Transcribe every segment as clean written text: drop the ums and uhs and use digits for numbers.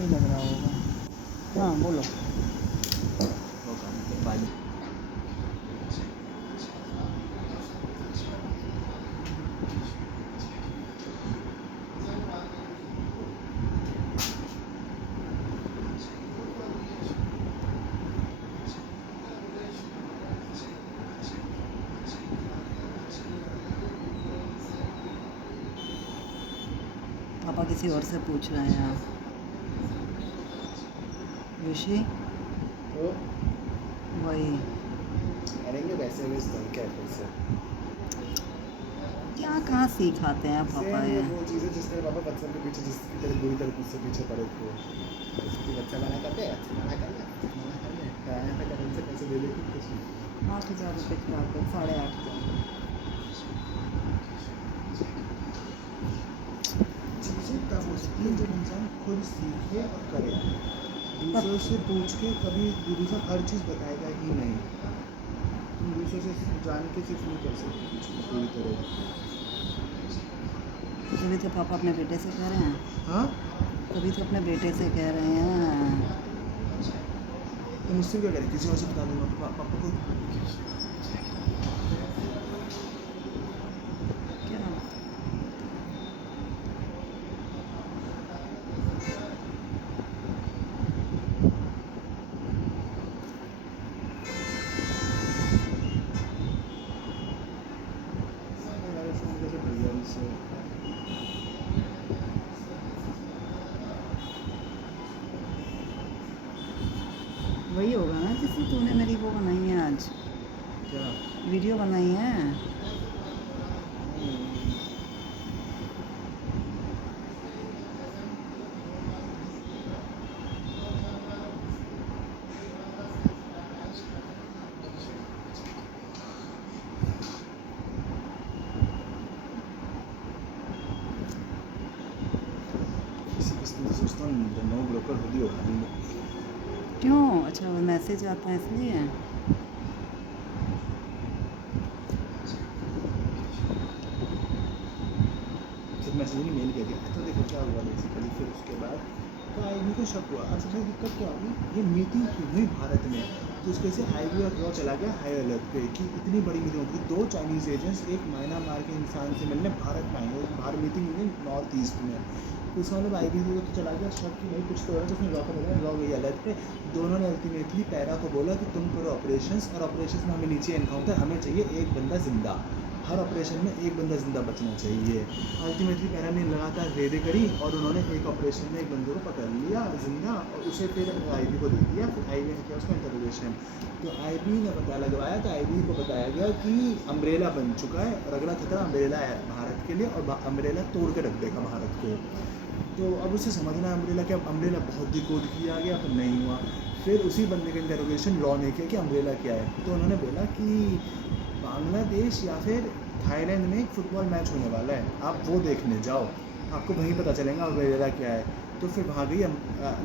ही लग रहा होगा। हाँ बोलो। पापा किसी और से पूछ रहे हैं ऋषि। तो वही करेंगे वैसे भी क्या फिर से क्या कहाँ सिखाते हैं पापा ये। वो चीज़ें जिसमें पापा बच्चों के पीछे जिसकी तरह बुरी तरह उससे पीछे पड़े थे उसकी बच्चा मना कर दे मना कर ले टाइम पे करेंगे से पैसे दे लेगी कुछ 8,000 रुपये खराब कर 8,500। चीज़ें तब हो सकती है जब इंसान खुद सीखे और करे दूसरों से पूछ के कभी दूसरा हर चीज़ बताएगा ही नहीं। तुम दूसरों से जान के सिर्फ नहीं कर सकते कुछ पूरी तरह। तभी तो पापा अपने बेटे से कह रहे हैं। हाँ तभी तो अपने बेटे से कह रहे हैं। तो मुझसे क्या करें किसी और से बता दूंगा पापा को। क्या मेरे फ़ोन कैसे भैया से वही होगा ना जिससे तूने मेरी वो बनाई है आज क्या वीडियो बनाई है। सोचता हूँ नो ब्रोकर खुद ही उठा लेंगे। क्यों अच्छा वो मैसेज आता है इसलिए। जब मैसेज नहीं मेल किया गया तो देखो क्या हुआ बेसिकली फिर उसके बाद तो आईबी को शक हुआ। अब सबसे दिक्कत क्या हुई ये मीटिंग क्यों हुई भारत में तो उसके से आईबी और रॉ चला गया हाई अलर्ट पे कि इतनी बड़ी मीटिंग होगी 2 चाइनीज़ एजेंट्स एक म्यांमार के इंसान से मिलने भारत में आएंगे बाहर मीटिंग हुई नॉर्थ ईस्ट में। तो उसका मतलब आईबी को तो चला गया शक कि भाई कुछ तो हो रहा है तो उसने रॉ को बोला रॉ गई अलर्ट पे। दोनों ने अल्टीमेटली पैरा को बोला कि तुम करो ऑपरेशंस और ऑपरेशंस में हमें नीचे एनकाउंटर हमें चाहिए एक बंदा जिंदा हर ऑपरेशन में एक बंदा जिंदा बचना चाहिए। अल्टीमेटली पैरा ने लगातार रेडें करी और उन्होंने एक ऑपरेशन में एक बंदे को पकड़ लिया जिंदा और उसे फिर आईबी को दे दिया। फिर आईबी ने किया उसका इंटरोगेशन तो आईबी ने पता लगवाया तो आईबी को बताया गया कि अम्ब्रेला बन चुका है और अगला खतरा अम्ब्रेला है भारत के लिए और अम्ब्रेला तोड़ के रख देगा भारत को। तो अब उसे समझना अम्ब्रेला क्या अम्ब्रेला बहुत डिकोड किया गया तो नहीं हुआ। फिर उसी बंदे का इंटरोगेशन रॉ ने किया कि अम्ब्रेला क्या है तो उन्होंने बोला कि बांग्लादेश या फिर थाईलैंड में एक फ़ुटबॉल मैच होने वाला है आप वो देखने जाओ आपको वहीं पता चलेगा अम्ब्रेला क्या है। तो फिर वहाँ गई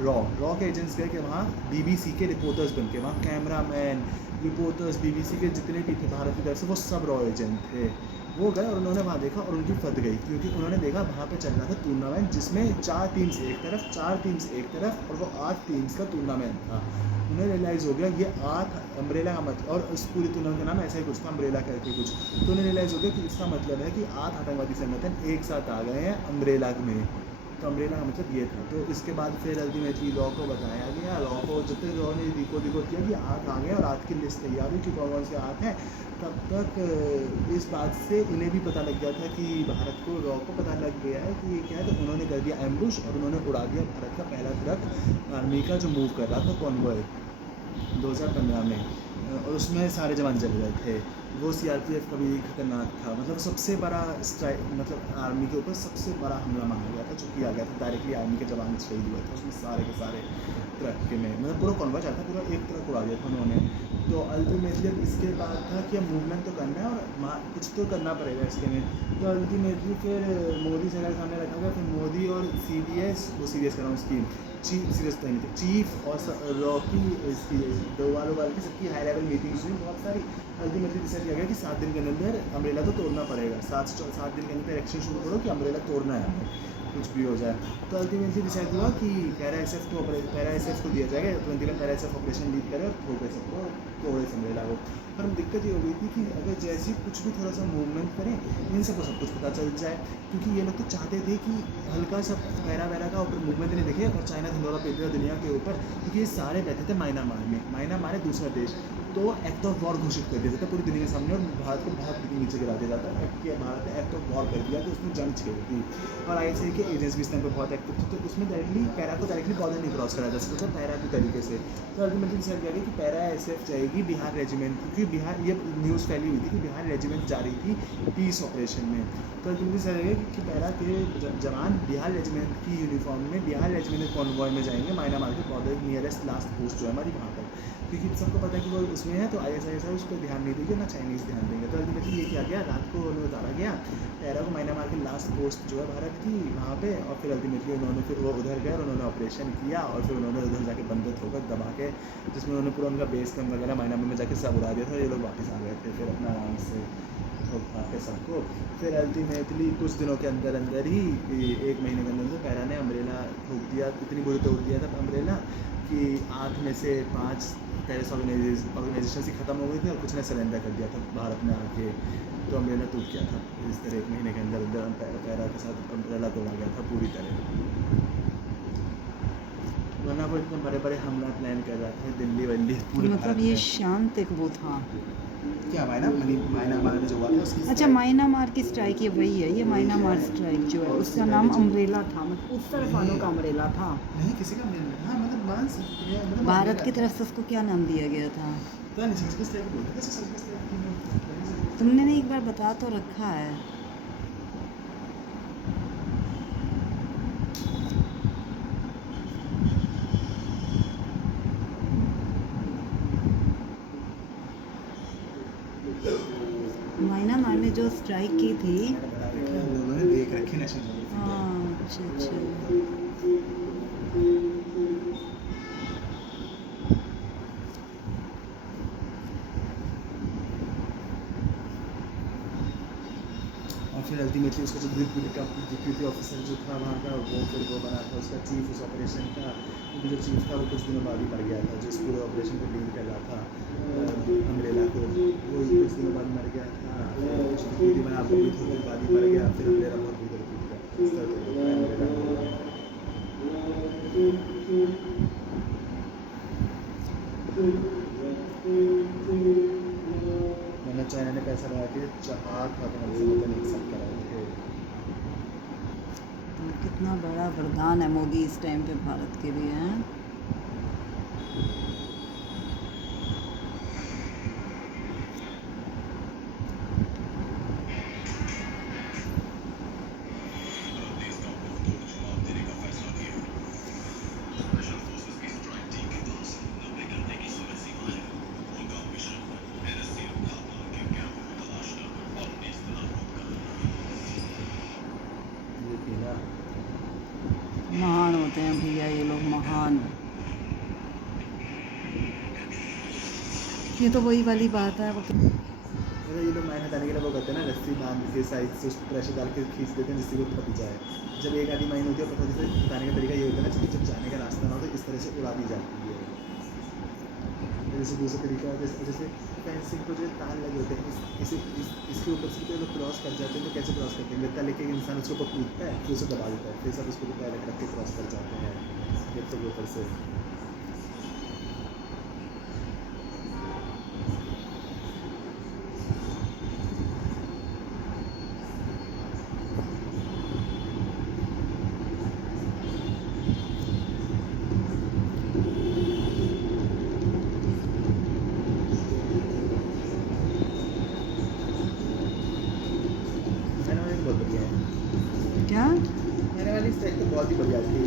रॉ के एजेंट्स गए कि वहाँ बीबीसी के रिपोर्टर्स बन के वहाँ कैमरामैन रिपोर्टर्स बीबीसी के जितने भी थे भारत की तरफ से वो सब रॉ एजेंट थे। वो गए और उन्होंने वहाँ देखा और उनकी फट गई क्योंकि उन्होंने देखा वहाँ पे चल रहा था टूर्नामेंट जिसमें 4 टीम्स एक तरफ 4 टीम्स एक तरफ और वो 8 टीम्स का टूर्नामेंट था। उन्हें रियलाइज़ हो गया ये 8 अम्ब्रेला का मतलब और उस पूरी टूर्नामेंट का नाम ऐसा ही कुछ था अम्ब्रेला करके कुछ। तो उन्हें रियलाइज़ हो गया कि इसका मतलब है कि 8 आतंकवादी संगठन एक साथ आ गए हैं अम्ब्रेला में। तो अम्ब्रेला का मतलब ये था। तो इसके बाद फिर अल्टीमेटली रॉ को बताया गया रॉ को जब तक रॉ ने डिको किया कि 8 आ गए और 8 की लिस्ट तैयार हुई कि कौन कौन से 8 हैं तब तक इस बात से इन्हें भी पता लग गया था कि भारत को रॉ को पता लग गया है कि ये क्या है। तो उन्होंने कर दिया एम्बुश और उन्होंने उड़ा दिया भारत का पहला ट्रक आर्मी का जो मूव कर रहा था कॉन्वॉय 2015 में और उसमें सारे जवान जल गए थे। वो सीआरपीएफ का भी खतरनाक था मतलब सबसे बड़ा स्ट्राइक मतलब आर्मी के ऊपर सबसे बड़ा हमला माना गया था जो किया गया था डायरेक्टली आर्मी के जवान शहीद हुए थे उसमें सारे के सारे ट्रक के में मतलब पूरा कॉन्वॉय चलता पूरा एक ट्रक उड़ा दिया था उन्होंने। तो अल्टीमेटली इसके बाद था कि अब मूवमेंट तो करना है और कुछ तो करना पड़ेगा इसके में। तो अल्टीमेटली फिर मोदी सरकार के सामने रखा गया फिर मोदी और CDS वो सीरियस कर रहा हूँ उसकी चीफ और रॉकी इसकी दोबारा की सबकी हाई लेवल मीटिंग्स हुई बहुत सारी। अल्टीमेटली डिसाइड किया गया कि 7 दिन के अंदर अम्ब्रेला तो तोड़ना पड़ेगा 7 दिन के अंदर एक्शन शुरू करो कि अम्ब्रेला तोड़ना है हमें। कुछ भी हो जाए। तो अल्टीमेटली डिसाइड हुआ कि पैरा एस एफ को दिया जाएगा, 21 para S F operation lead करे और ठोके सबको, तोड़े अम्ब्रेला को। पर दिक्कत ये हो गई थी कि अगर जैसे ही कुछ भी थोड़ा सा मूवमेंट करें, इन सबको सब कुछ पता चल जाए, क्योंकि ये लोग तो चाहते थे कि हल्का सा पैरा वैरा का ऊपर मूवमेंट नहीं दिखे और चाइना ढिंडोरा पीट दिया दुनिया के ऊपर, क्योंकि ये सारे बैठे थे म्यांमार में। म्यांमार है दूसरा देश, तो एक्ट ऑफ वॉर घोषित कर दिया जाता पूरी दुनिया के सामने और भारत को बहुत नीचे गिरा दिया जाता है। भारत ने एक्ट ऑफ वॉर कर दिया, तो उसमें जंग छिड़ी थी और ISI के एजेंट्स भी इस टाइम पर बहुत एक्टिव थे, तो उसमें डायरेक्टली पैरा को डायरेक्टली बॉर्डर नहीं क्रॉस करा जा सकता था पैरा की तरीके से। तो अल्टीमेटली डिसाइड किया गया कि पैरा SF जाएगी बिहार रेजिमेंट, क्योंकि बिहार ये न्यूज़ फैली हुई थी कि बिहार रेजिमेंट जा रही थी पीस ऑपरेशन में। तो अल्टीमेटली डिसाइड किया कि पैरा के जवान बिहार रेजिमेंट की यूनिफॉर्म में बिहार रेजिमेंट कॉन्वॉय में जाएंगे म्यांमार के बॉर्डर नियरेस्ट लास्ट पोस्ट जो है हमारी वहाँ पर, क्योंकि सबको पता है कि वो उसमें है, तो ISI उस पर ध्यान नहीं देंगे ना चाइनीज़ ध्यान देंगे। तो अल्टीमेटली ये किया गया, रात को उन्हें उतारा गया पैरा को म्यांमार की लास्ट पोस्ट जो है भारत की वहाँ पे, और फिर अल्टीमेटली उन्होंने फिर वो उधर गए और उन्होंने ऑपरेशन किया और फिर उन्होंने उधर जाके बंदे ठोकर दबा के, जिसमें उन्होंने पूरा उनका बेस कैम्प वगैरह म्यांमार में जाके सब उड़ा दिया था। ये लोग वापस आ गए थे फिर अपना आराम से ठोक खा के सबको। फिर अल्टीमेटली कुछ दिनों के अंदर अंदर ही 1 महीने के अंदर पैरा ने अम्ब्रेला ठोक दिया, इतनी बुरी तोड़ दिया था अम्ब्रेला कि 8 में से 5 टेररिस्ट ऑर्गेनाइजेशन ही ख़त्म हो गई थी और कुछ ने सरेंडर कर दिया था भारत में आके। तो अम्ब्रेला टूट गया था इस तरह 1 महीने के अंदर अंदर पैरा के साथ अम्ब्रेला तोड़ा गया था पूरी तरह। वरना वो इतने बड़े बड़े हमला प्लान कर रहा था दिल्ली वल्ली पूरे मतलब ये शांत एक वो था। क्या म्यांमार में जो हुआ था उसकी अच्छा, म्यांमार की स्ट्राइक ये वही है, ये म्यांमार स्ट्राइक जो है उसका नाम अम्ब्रेला था, मतलब उस तरफ वालों का अम्ब्रेला था नहीं किसी का हाँ मतलब मान सकते हैं, मतलब भारत की तरफ से उसको क्या नाम दिया गया था? पता नहीं सर्जिकल स्ट्राइक बोलते हैं, सर्जिकल स्ट्राइक तुमने नहीं एक बार बता तो रखा है। म्यांमार ने जो स्ट्राइक की थी, लोगों ने देख रखी नेशनल ज्योग्राफी। हाँ अच्छा। और फिर अल्टीमेटली उसका जो डिप्यूटी ऑफिसर जो था वहाँ का वो बना था उसका चीफ उस ऑपरेशन का, क्योंकि जो चीफ था वो कुछ दिनों बाद ही मर गया था, जो इस पूरे ऑपरेशन को डील कर रहा था अम्ब्रेला को, वो कुछ दिनों बाद मर गया था। डिप्यूटी बना वो भी थोड़ी देर बाद ही मर गया, फिर अम्ब्रेला बहुत बुरी तरह टूट गया। इस तरह से अम्ब्रेला मैंने चाइना ने पैसा लगा के 4 खत्म नहीं सब कराए थे। तो कितना बड़ा वरदान है मोदी इस टाइम पे भारत के लिए है। महान होते हैं भैया ये लोग, महान। ये तो वही वाली बात है, ये लोग मायने हटाने के लिए वो करते हैं ना, रस्सी बांध के साइड से उस प्रेशर डाल के खींच देते हैं जिससे वो फट जाए। जब एक आधी माइन होती है पता जैसे हटाने का तरीका ये होता है ना, जब जाने का रास्ता ना हो तो इस तरह से उड़ा दी जाती है। जैसे दूसरा तरीका जैसे फेंसिंग को जो तार लगे होते हैं इसके ऊपर से तो लोग क्रॉस कर जाते हैं, तो कैसे क्रॉस करते हैं? गत्ता लेके इंसान उसके ऊपर कूदता है, फिर उसे दबा देता है, फिर सब उसको पैर रख के क्रॉस कर जाते हैं गत्ते के ऊपर से। बहुत बढ़िया है क्या मैंने वाली स्ट्राइक तो बहुत ही बढ़िया थी।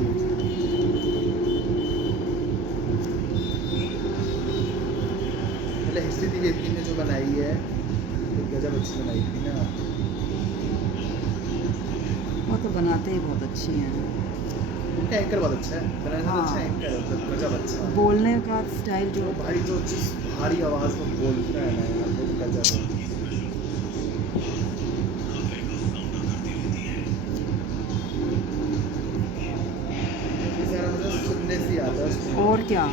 मतलब हिस्ट्री थी व्यक्ति ने जो बनाई है गजब अच्छी बनाई थी ना। वो तो बनाते ही बहुत अच्छी हैं। उनका एंकर बहुत अच्छा है, बनाने का अच्छा एंकर है, गजब अच्छा। बोलने का स्टाइल जो भाई जो जिस भारी आवाज़ में बोलता है ना यार वो गजब है। और क्या।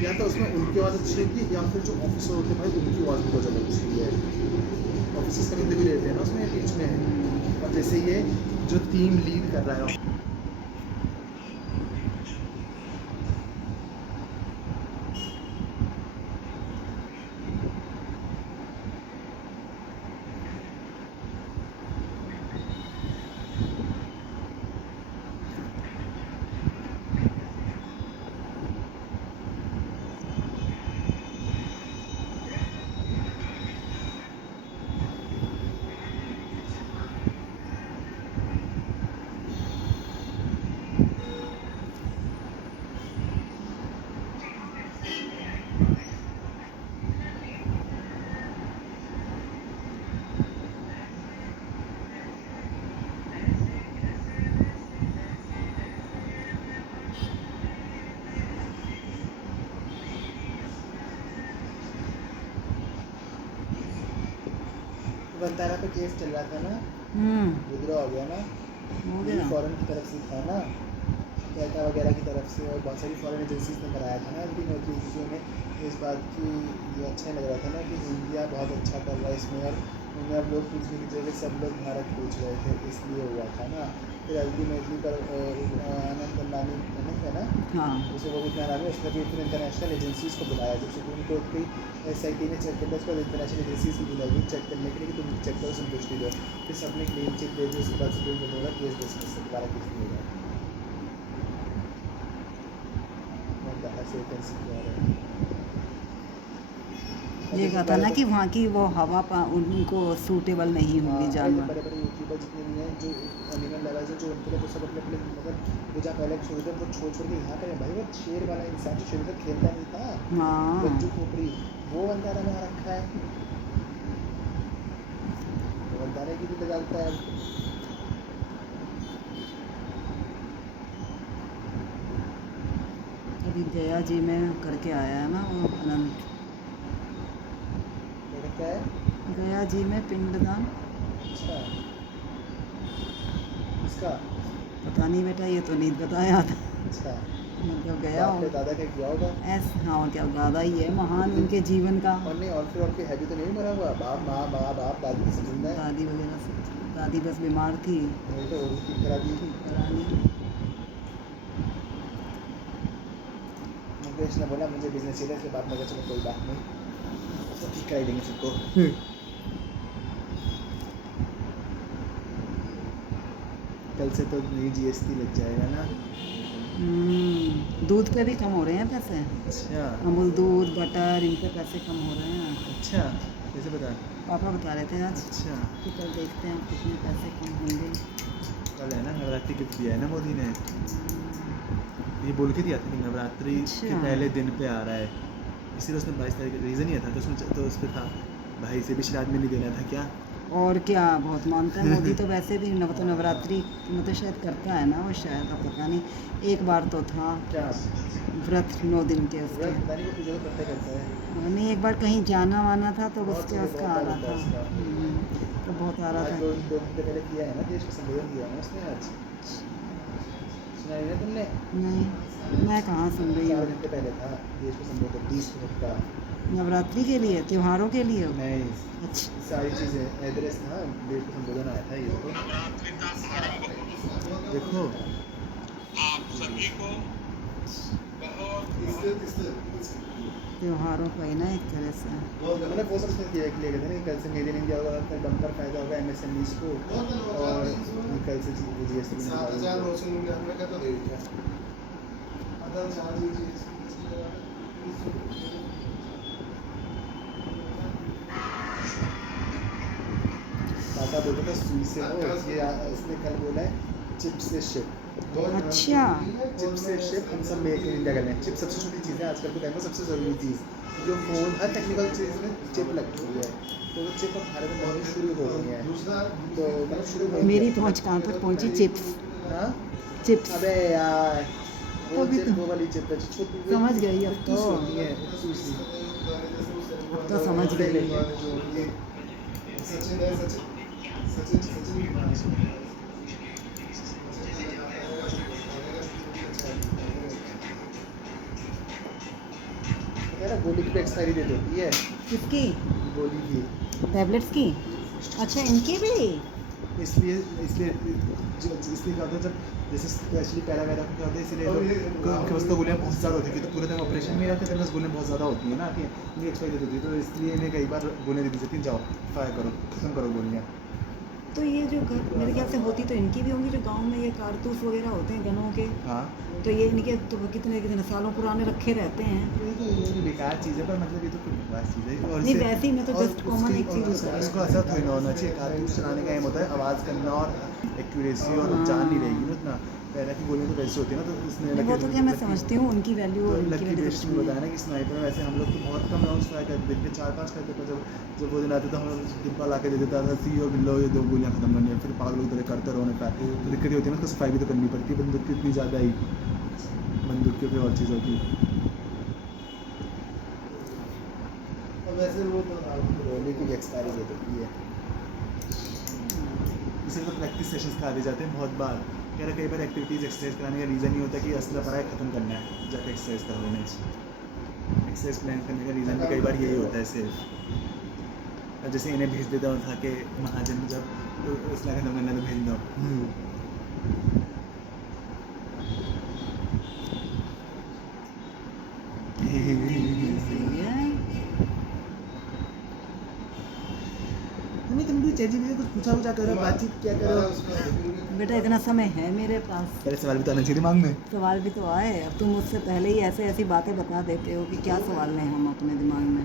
या तो उसमें उनकी आवाज़ अच्छी होगी या फिर जो ऑफिसर होते हैं भाई उनकी आवाज़ बहुत ज़्यादा अच्छी है। ऑफिसर्स का इंटरव्यू लेते हैं ना उसमें बीच में, और जैसे ये जो टीम लीड कर रहा है। वंतारा पे केस चल रहा था ना, विद्रोह हो गया ना, हो ये गया। फॉरेन की तरफ से था ना, कैटा वगैरह की तरफ से, और बहुत सारी फॉरेन एजेंसीज ने कराया था ना इनकी नोटिफिकेशन में इस बात की। ये अच्छा नहीं लग रहा था ना कि इंडिया बहुत अच्छा कर रहा है इसमें, और उन्हें अब लोग पूछने की जगह सब लोग भारत पूछ रहे थे, इसलिए हुआ था ना। फिर अल्टीमेटली पर आनंद अंबानी है ना, हाँ। उसे वो भी क्या नाम है, उसने भी फिर इंटरनेशनल एजेंसीज को बुलाया, जब सुप्रीम कोर्ट की SIT ने चेक किया उसके बाद इंटरनेशनल एजेंसीज को बुलाई चेक करने के लिए कि तुम चेक करो संतुष्टि दो। फिर सबने क्लीन चिट दे दी, उसके बाद सुप्रीम कोर्ट ने बोला केस डिसमिस, दोबारा केस नहीं होगा। ऐसे कंसिडर है। ये कहता ना कि वहाँ की वो हवा उनको सूटेबल नहीं होंगी जानवर। बड़े बड़े यूट्यूबर जितने भी हैं जो एनिमल लवर्स हैं, जो उनके लिए वो सब अपने अपने मतलब वो जहाँ पहले छोड़ थे वो छोड़ छोड़ के यहाँ पे भाई, वो शेर वाला इंसान जो शेर तक खेलता नहीं था, हाँ। बच्चू खोपड़ी, वो बंदारा में रखा है, वो बंदारे की भी लगाता है। अभी गया जी में करके आया है ना वो अनंत, क्या है? गया जी में पिंडदान। अच्छा, इसका पता नहीं बेटा, ये तो नहीं बताया था। अच्छा, मतलब गया आपके दादा का किया होगा हाँ, क्या दादा ही है महान उनके जीवन का। और नहीं, और फिर और कोई हैवी तो नहीं मरा हुआ, बाप माँ बाप बाप दादी की सब जिंदा है। दादी वगैरह सब, दादी बस बीमार थी, वही तो वो भी ठीक करा दी। करानी। मुकेश ने बोला मुझे बिजनेस चाहिए, इसके बाद में कहा चलो कोई बात नहीं, तो ठीक करा देंगे सबको। कल से तो नई GST लग जाएगा ना। दूध पे भी कम हो रहे हैं पैसे। अच्छा, अमूल दूध बटर इन पे पैसे कम हो रहे हैं। अच्छा, कैसे पता? पापा बता रहे थे आज। अच्छा, तो कल देखते हैं कितने पैसे कम होंगे। कल है ना नवरात्रि गिफ्ट दिया है ना मोदी ने, ये बोल के दिया था कि नवरात्रि के अच्छा। पहले दिन पे आ रहा है, इसीलिए उसने 22 तारीख रीज़न ही था, तो उसमें तो उस पर था भाई से भी श्राद्ध में नहीं देना था क्या। और क्या, बहुत मानता है मोदी तो वैसे भी तो नवरात्रि मतलब शायद करता है ना वो, शायद अब पता नहीं, एक बार तो था क्या व्रत 9 दिन के उसके। पता नहीं, वो पूजा तो करता करता है। नहीं, एक बार कहीं जाना वाना था तो बहुत उसके जगह उसका बहुत आ रहा बार होता था। है उसका। तो बहुत आ रहा आज था। 2 घंटे पहले किया है ना देश का संबोधन दिया है ना उसने आज, सुना है ना तुमने? नहीं, मैं कहाँ सुन रही 4 हूँ। घंटे पहले था देश का संबोधन 20 मिनट का। नवरात्रि के लिए, त्योहारों के लिए। नहीं, अच्छा। सारी चीज़ें एड्रेस था, देश का संबोधन आया था ये तो देखो। आप सभी को त्योहारों का ही ना एक तरह से। मतलब वो सब किया गए थे ना, कल से मेड इन इंडिया होगा, कल बम्पर फायदा होगा MSMEs को, और कल से GST टाटा बोलते थे सुई से वो, ये इसने कल बोला है चिप से शिप। अच्छा। चिप से शिप हम सब मेक इन इंडिया कर रहे हैं। चिप सबसे छोटी चीज़ है आजकल के टाइम में, सबसे ज़रूरी चीज़, जो फ़ोन हर टेक्निकल चीज़ में चिप लगती है, तो वो चिप अब भारत में बननी शुरू हो गई है, तो मतलब शुरू हो गई मेरी है। पहुँच कहाँ तक पहुँची, चिप्स। हाँ, चिप्स अबे यार वो अभी चिप तो वो वाली चिप है जो छोटी समझ गई अब तो। होती है, सूसी। अब तो समझ गई। सचिन है, सचिन गोली की एक्सपायरी डेट होती है, किसकी? गोली की। टैबलेट्स की? अच्छा, इनकी भी? इसलिए इसलिए इसलिए क्या होता है, जब जैसे स्पेशली पैरा वैरा को क्या होता है, इसलिए लोग उनके पास तो गोलियाँ बहुत ज़्यादा होती है, क्योंकि पूरे टाइम ऑपरेशन में रहते हैं, तो बस गोलियाँ बहुत ज़्यादा होती हैं ना कि उनकी एक्सपायरी डेट होती है, तो इसलिए इन्हें कई बार गोलियाँ दे दी जाती हैं, जाओ फायर करो, खत्म करो गोलियाँ। तो ये जो मेरे ख्याल से होती तो इनकी भी होंगी, जो गांव में ये कारतूस वगैरह होते हैं गनों के, हाँ, तो ये इनके तो कितने कितने सालों पुराने रखे रहते हैं। ये बेकार चीज़ है, पर मतलब ये तो कोई बकवास चीज़ है। और नहीं, इससे- वैसे ही मैं तो और just common उसकी- एक चीज़ और बता रही हूँ। उसको ऐसा थोड़ी ना होना चाहिए, कारतूस चलाने का एम होता है आवाज़ करना और एक्यूरेसी, और हाँ। जान नहीं रहेगी ना उतना। पैरा की गोलियाँ तो वैसे होती है ना, तो इसमें नहीं, वो तो क्या मैं समझती हूँ उनकी वैल्यू और इनकी लकी वैल्यू बेस्ट में बताया ना कि स्नाइपर में वैसे हम लोग तो बहुत कम राउंड्स फायर करते थे, दिन के 4-5 करते थे, जब वो दिन आते तो हम लोग डिब्बा ला के दे देता था, सी और बिल्लो, ये 2 गोलियाँ खत्म करनी है, फिर पागल लोग तरह करते रहो फायर, तो दिक्कत ये होती है ना, उसको सफाई भी तो करनी पड़ती है, बंदूक की इतनी ज़्यादा ही, बंदूक की कोई और चीज़ होती है। और वैसे वो तो गोली की एक्सपायरी डेट होती है, इसे तो प्रैक्टिस सेशंस करा दिए जाते हैं बहुत बार। कह रहे कई बार एक्टिविटीज़ एक्सरसाइज कराने का रीज़न ही होता है कि असला पढ़ाई ख़त्म करना है, जाके एक्सरसाइज करो इन्हें। एक्सरसाइज प्लान करने का रीज़न भी कई बार यही होता है सिर्फ। अब जैसे इन्हें भेज देता हूँ था कि महाजन जब तो असला ख़त्म करना है तो भेज दो। सही है। तुम भी चैट जीपीटी से कुछ पूछा करो, बातचीत क्या करो। बेटा इतना समय है मेरे पास, पहले सवाल भी तो आना चाहिए दिमाग में। सवाल भी तो आए। अब तुम मुझसे पहले ही ऐसे ऐसी बातें बता देते हो कि क्या सवाल लें हम अपने दिमाग में।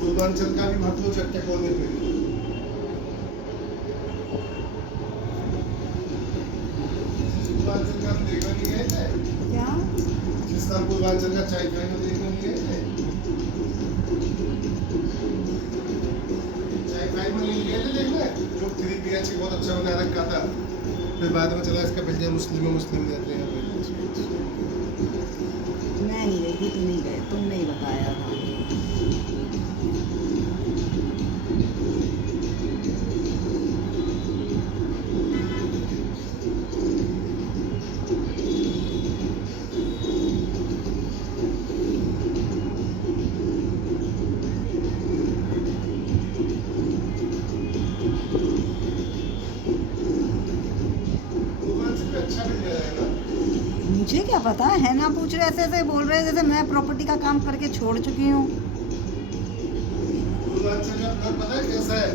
पूर्वांचल का भी महत्व चक्के खोलने पे पूर्वांचल का हम देखने नहीं गए थे क्या जिस तरह पूर्वांचल का चाय फाई में देखने नहीं गए थे चाय फाई में नहीं गए थे देखने जो 3 BHK बहुत अच्छा बना रखा था फिर बाद में चला इसका भैया मुस्लिम रहते हैं मैं नहीं गई थी, तुम नहीं गए, तुमने ही बताया था। पूर्वांचल का अच्छा भी है ना मुझे क्या पता है ना, पूछ रहे ऐसे ऐसे बोल रहे हैं जैसे मैं प्रॉपर्टी का काम करके छोड़ चुकी हूँ। पूर्वांचल का घर पता है कैसा है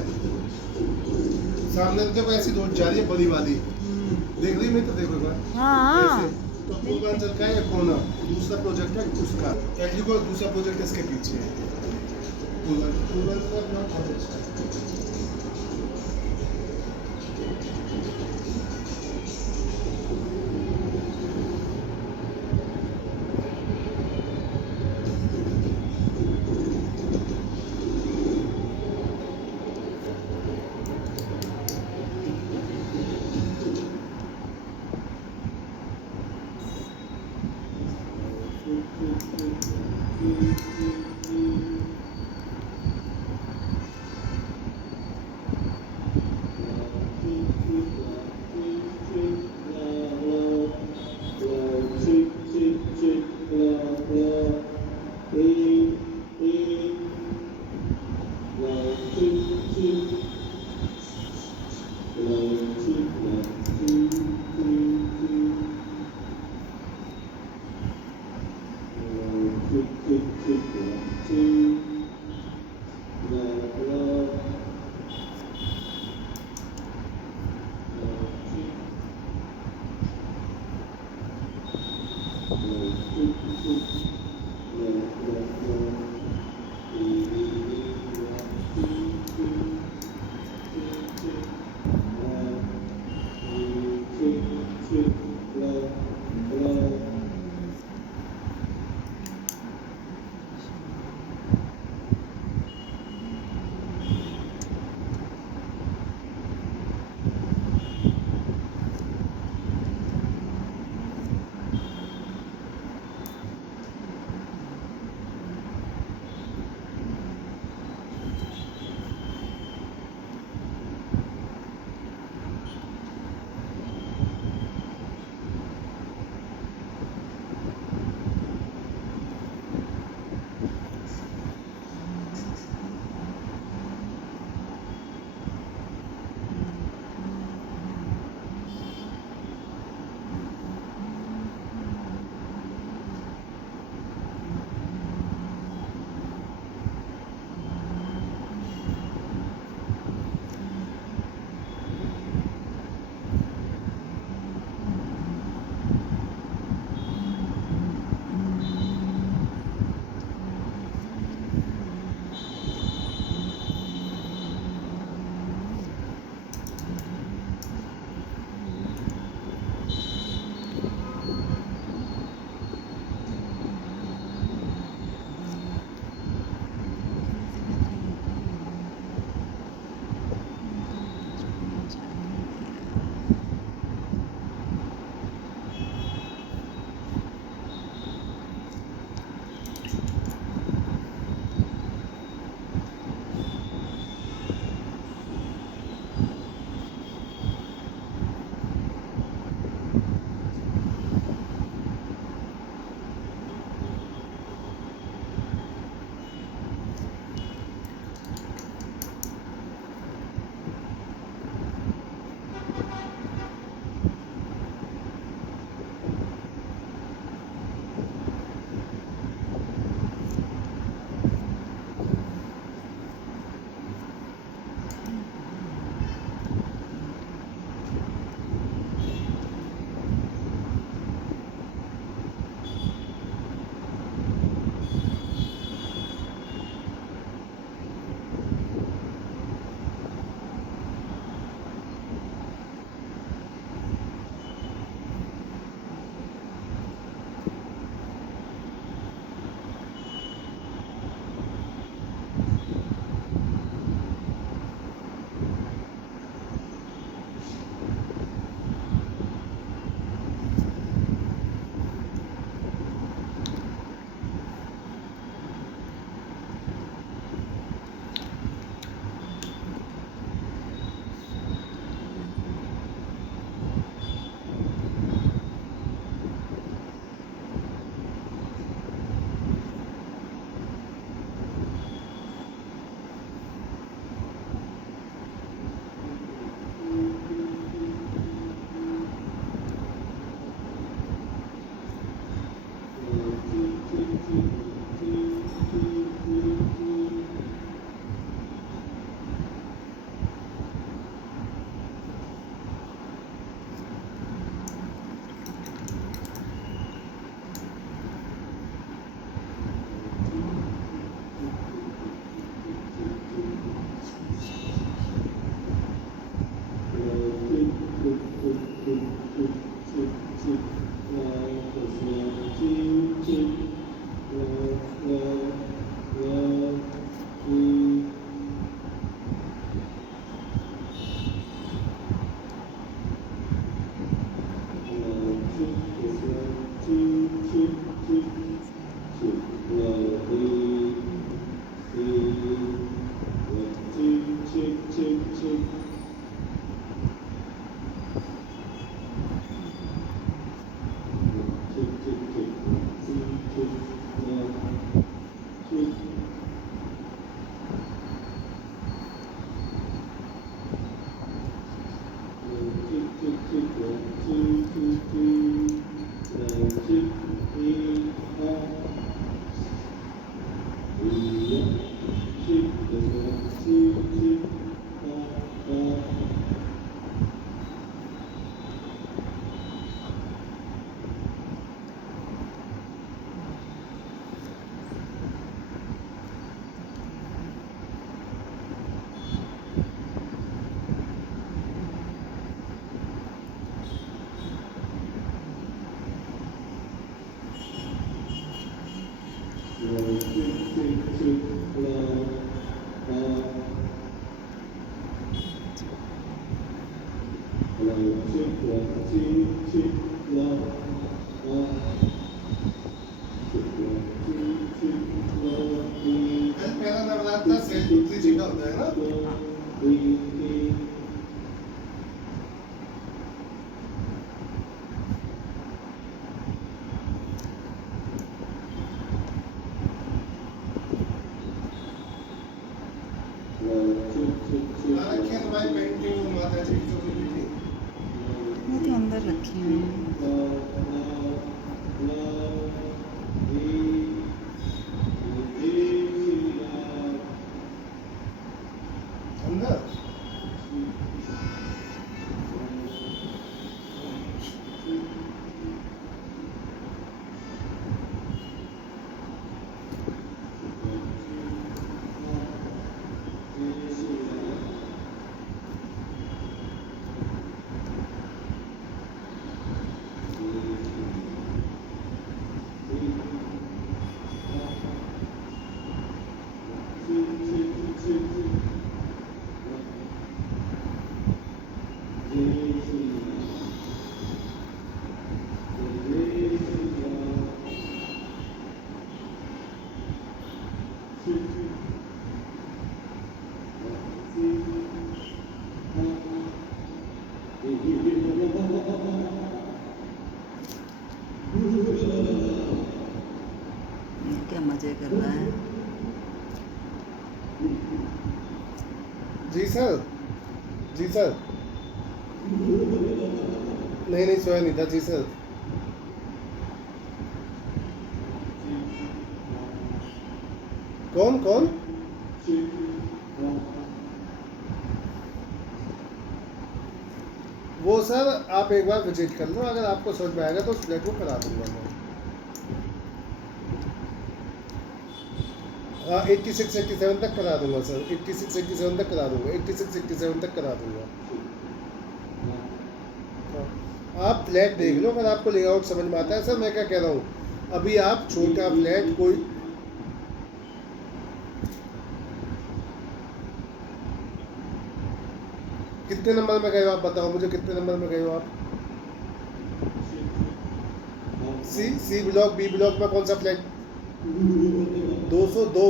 सामने देखो ऐसी रोड जा रही है बड़ी वाली देख रही मैं तो देखो एक बार हाँ ऐसे। तो पूर्वांचल का एक कोना दूसरा प्रोजेक्ट है उसका एलजी को दूसरा प्रोजेक्ट इसके पीछे है पूर्वांचल का अपना बहुत अच्छा है पहला नवरात्र सेठ जी का होता है ना। रखी है तुम्हारी पेंटिंग माता जी की जो भी थी। वो तो अंदर रखी हुई है। अंदर ये क्या मजे कर रहा है। जी सर, जी सर। नहीं नहीं सोया नहीं था जी सर। कौन कौन? वो सर आप एक बार विजिट कर लो, अगर आपको समझ में आएगा तो उस फ्लैट को करा दूंगा मैं। हाँ 86 87 तक करा दूंगा सर, 86 87 तक करा दूंगा, 86 87 तक करा दूंगा। हाँ, आप फ्लैट देख लो, अगर आपको लेआउट समझ में आता है। सर मैं क्या कह रहा हूँ, अभी आप छोटा फ्लैट कोई कितने नंबर में गए हो आप बताओ मुझे, कितने नंबर में गए हो आप? सी ब्लॉक, बी ब्लॉक में कौन सा फ्लैट? 202।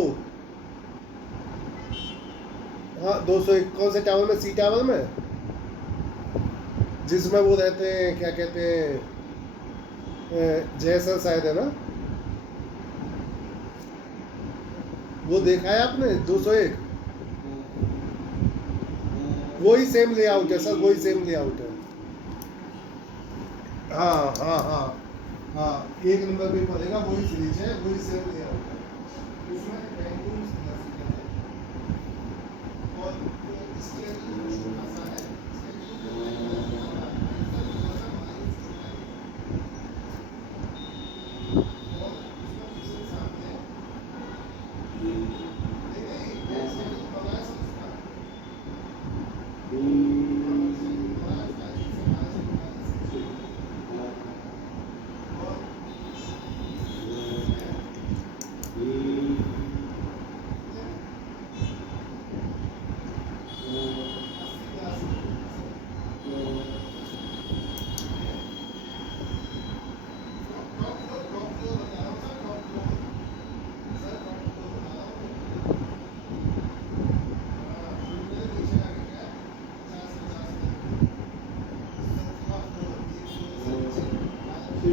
हाँ 201 कौन से टावर में? सी टावर में, जिसमें वो रहते हैं, क्या कहते हैं, जय सर शायद है ना, वो देखा है आपने 201? वही सेम लेआउट है सर, वही सेम लेआउट है। हाँ हाँ हाँ हाँ, एक नंबर पे पड़ेगा, वही सीरीज है, वही सेम लेआउट है। उसमें बैंगलोर है और इसके छोटा सा है। ये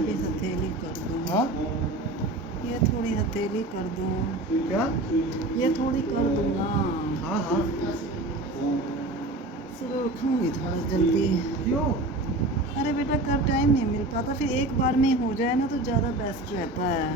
भी हथेली कर दूँ, हाँ ये थोड़ी हथेली कर दूँ, क्या ये थोड़ी कर दूँ ना। हाँ हाँ सुबह उठूँगी थोड़ा जल्दी। क्यों अरे बेटा कब टाइम नहीं मिल पाता, फिर एक बार में हो जाए ना तो ज़्यादा बेस्ट रहता है।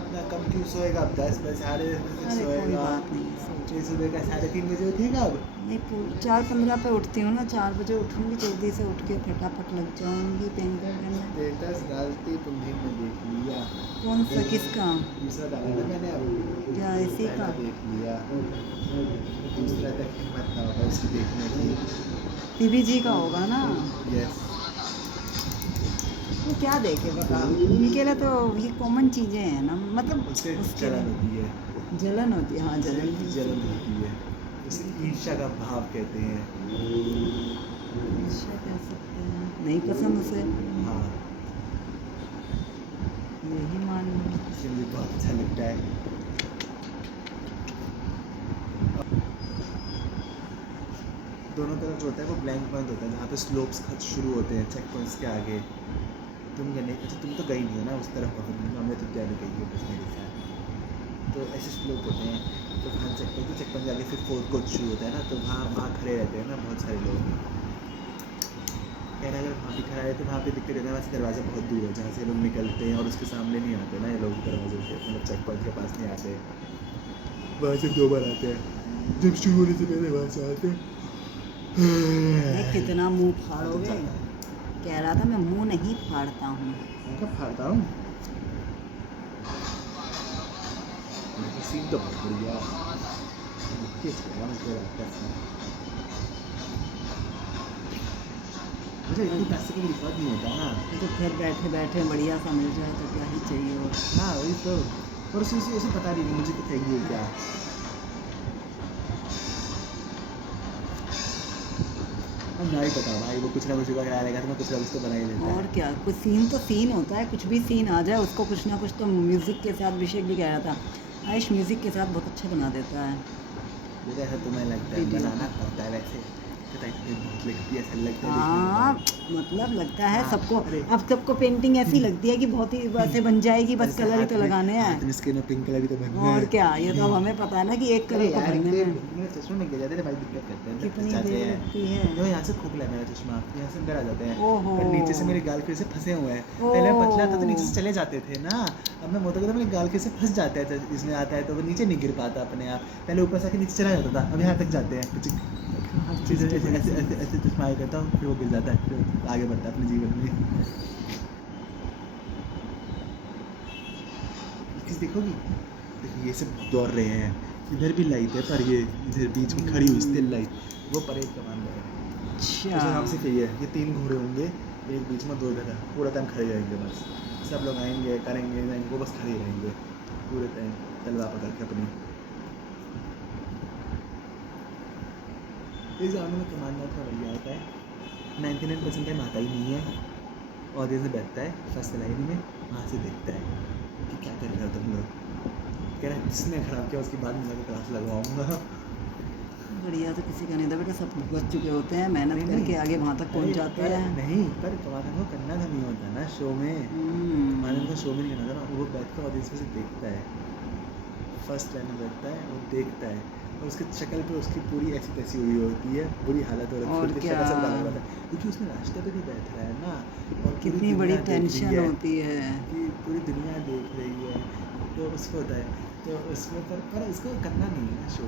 इतना कम क्यों सोएगा अब 10 बजे साढ़े 10 बजे अरे कोई सोएगा बात नहीं, सो फिर सुबह का 3:30 बजे उठेगा अब नहीं 4:15 पे उठती हूँ ना, 4 बजे उठूँगी, जल्दी से उठ के फटाफट लग जाऊँगी पेंटिंग करने। स्टेटस डालती तुम्हें मैं देख लिया कौन सा किसका? दूसरा डाला ना मैंने अब क्या इसी पहला का? देख लिया दूसरा तक हिम्मत ना होगा इसको देखने की पीबी जी का होगा ना। यस वो क्या देखे बता, उनके लिए तो ये कॉमन चीज़ें हैं ना, मतलब उससे उसके जलन लिए होती है जलन होती है। हाँ जलन भी जलन होती है उसे ईर्ष्या का भाव कहते हैं ईर्ष्या कह सकते हैं, नहीं पसंद उसे, हाँ यही मान लो। इसलिए मुझे बहुत अच्छा लगता है दोनों तरफ जो होता है वो ब्लैंक पॉइंट होता है जहाँ पे स्लोप्स शुरू होते हैं चेक पॉइंट्स के आगे तुम गए नहीं अच्छा तुम तो गई नहीं हो ना उस तरफ का हमने तो क्या नहीं गई है बस मेरे साथ तो ऐसे स्लोप होते हैं तो वहाँ चेक पॉइंट के आगे फिर फोर्थ कोच शुरू होता है ना तो वहाँ खड़े रहते हैं ना बहुत सारे लोग यार अगर वहाँ भी खड़ा है तो वहाँ पे दिक्कत रहता है वहाँ से दरवाज़ा बहुत दूर है जहाँ से लोग निकलते हैं और उसके सामने नहीं आते ना ये लोग दरवाजे से मतलब चेक पॉइंट के पास नहीं आते वहाँ से 2 बार आते हैं जब शुरू होने से पहले वहाँ से आते हैं ये कितना मुंह फाड़ोगे? कह रहा था मैं मुंह नहीं फाड़ता हूँ। मैं कब फाड़ता हूँ सीन तो बहुत बढ़िया मुझे इतनी पैसे का रिकॉर्ड नहीं होता ना तो घर बैठे बैठे बढ़िया सा मिल जाए तो क्या ही चाहिए और। हाँ वही तो और उसे पता नहीं मुझे कुछ चाहिए क्या अब ना ही पता भाई वो कुछ ना कुछ का ख्याल रहेगा तो मैं कुछ ना कुछ तो बना ही लेता और क्या, कुछ सीन तो सीन होता है, कुछ भी सीन आ जाए उसको कुछ ना कुछ तो म्यूज़िक के साथ, अभिषेक भी कह रहा था आयुष म्यूज़िक के साथ बहुत अच्छा बना देता है। मुझे ऐसा तुम्हें लगता है वीडियो। बनाना पड़ता है वैसे पता है तुम्हें बहुत लगती है ऐसा लगता है हाँ देखने मतलब लगता है हाँ, सबको, अरे। अब सबको पेंटिंग ऐसी लगती है कि बहुत ही वैसे बन जाएगी, में बस कलर ही तो लगाने हैं। हाथ में स्किन और पिंक कलर ही तो बनना है और क्या, ये तो अब हमें पता है ना कि एक अरे कलर को यार भरने इतने में मेरे चश्मे में गिर जाते हैं भाई दिक्कत करते हैं कितनी जाते देर हैं लगती है। जो यहाँ से खोखला है मेरा चश्मा यहाँ से अंदर आ जाते हैं ओहो। पर नीचे से मेरे गाल के से फंसे हुए हैं पहले मैं पतला था तो नीचे से चले जाते थे ना अब मैं मोटा था मेरे गाल के से फंस जाता है इसमें आता है तो वो नीचे नहीं गिर पाता अपने आप पहले ऊपर से आके नीचे चला जाता था अब यहाँ तक जाते हैं फिर ऐसे चश्मा आगे करता हूँ फिर वो गिर जाता है फिर आगे बढ़ता है अपने जीवन में चीज़ देखोगी देखो ये सब दौड़ रहे हैं इधर भी लाइट है पर ये इधर बीच में खड़ी हुई स्टिल लाइट वो परेड कमांडर है उसका नाम अच्छा सिर्फ यही है ये 3 घोड़े होंगे एक बीच में 2 इधर है पूरा टाइम खड़े रहेंगे बस सब लोग आएंगे करेंगे जाएंगे वो बस खड़े रहेंगे पूरे टाइम तलवार पकड़ के अपनी इस गाने में कमांडर का बढ़िया होता है 99% टाइम आता ही नहीं है ऑडियंस में बैठता है फर्स्ट लाइन में वहाँ से देखता है कि क्या कर रहे हो तुम लोग कह रहे हैं जिसने खराब किया उसके बाद मैं क्लास लगवाऊंगा बढ़िया, तो किसी का नहीं था बेटा, सब बच चुके होते हैं, मेहनत नहीं, करके नहीं। आगे वहाँ तक पहुँच जाते हैं। नहीं पर कमांडर को करना था नहीं होता ना शो में कमांडर को शो में नहीं करना था ना वो बैठ कर ऑडियंस में से देखता है फर्स्ट लाइन में बैठता है और देखता है और उसकी शक्ल पे उसकी पूरी ऐसी तैसी हुई होती है बुरी हालत हो और रखी है क्या। शक्ल सब डाला रहता है क्योंकि उसमें रास्ते पे भी बैठ रहा है ना और पूरी कितनी दुनिया बड़ी देख रही टेंशन है होती है। कि पूरी दुनिया देख रही है तो उसको होता है तो उसमें पर इसको करना नहीं है ना शो